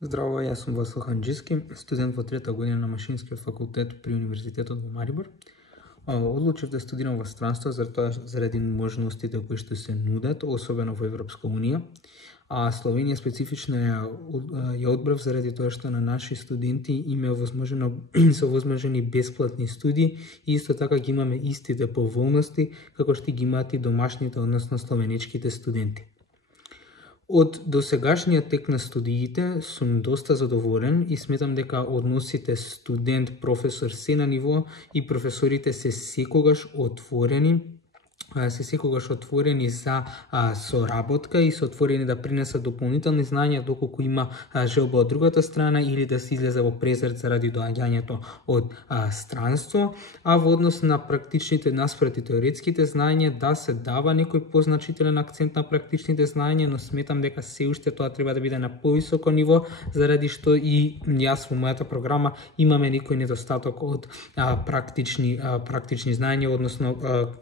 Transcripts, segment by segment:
Здраво, јас сум Васил Ханџиски, студент во трета година на Машинскиот факултет при Универзитетот во Марибор. Одлучив да студирам во странство заради можностите кои што се нудат, особено во Европска Унија. А Словенија специфично ја одбрав заради тоа што на наши студенти има се возможени бесплатни студии и исто така ги имаме истите поволности како што ги имаат и домашните, односно словенечките студенти. Од досегашниот тек на студиите сум доста задоволен и сметам дека односите студент-професор се на ниво и професорите се секогаш отворени за соработка и се отворени да принесат дополнителни знања доколку има желба од другата страна или да се излезе во презрет заради доаѓањето од странство, а во однос на практичните наспроти теоретските знања да се дава некој позначителен акцент на практичните знања, но сметам дека се уште тоа треба да биде на повисоко ниво, заради што и јас во мојата програма имаме некој недостаток од практични знања, односно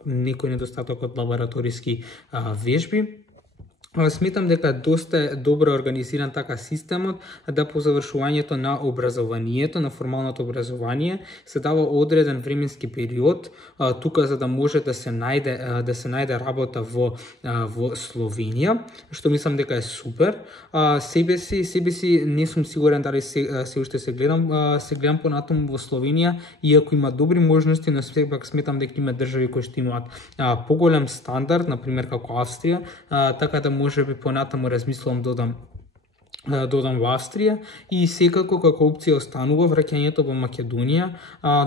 некој недостаток од лабораториски вежби. Сметам дека доста добро организиран така системот да по завршувањето на образованието, на формалното образование, се дава одреден временски период тука за да може да се најде работа во Словенија, што мислам дека е супер. Себе си не сум сигурен дали се уште се гледам понатаму во Словенија, иако има добри можности, но сепак сметам дека има држави кои што имаат поголем стандард, например како Австрија, така да може би понатаму размислувам додам во Австрија и секако како опција останува враќањето во Македонија,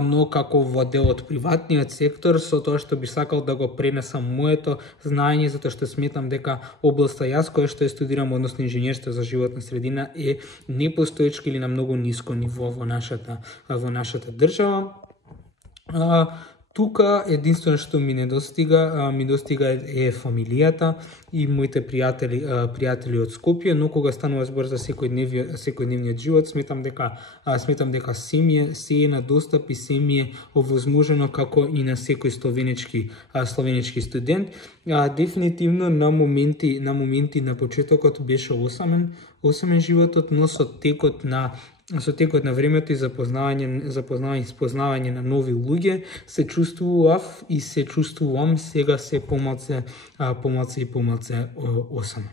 но како во дел од приватниот сектор, со тоа што би сакал да го пренесам моето знаење, затоа што сметам дека областа јас која што ја студирам, односно инженерство за животна средина, е непостоечка или на многу ниско ниво во нашата држава. Тука единствено што ми недостига е фамилијата и моите пријатели од Скопје, но кога станува збор за секојдневниот живот, сметам дека се е на достап и се ми е овозможено како и на секој словенечки студент. Дефинитивно на моменти на почетокот беше осамен животот, но со текот на времето и запознавање на нови луѓе се чувствувам сега се помалце осамен.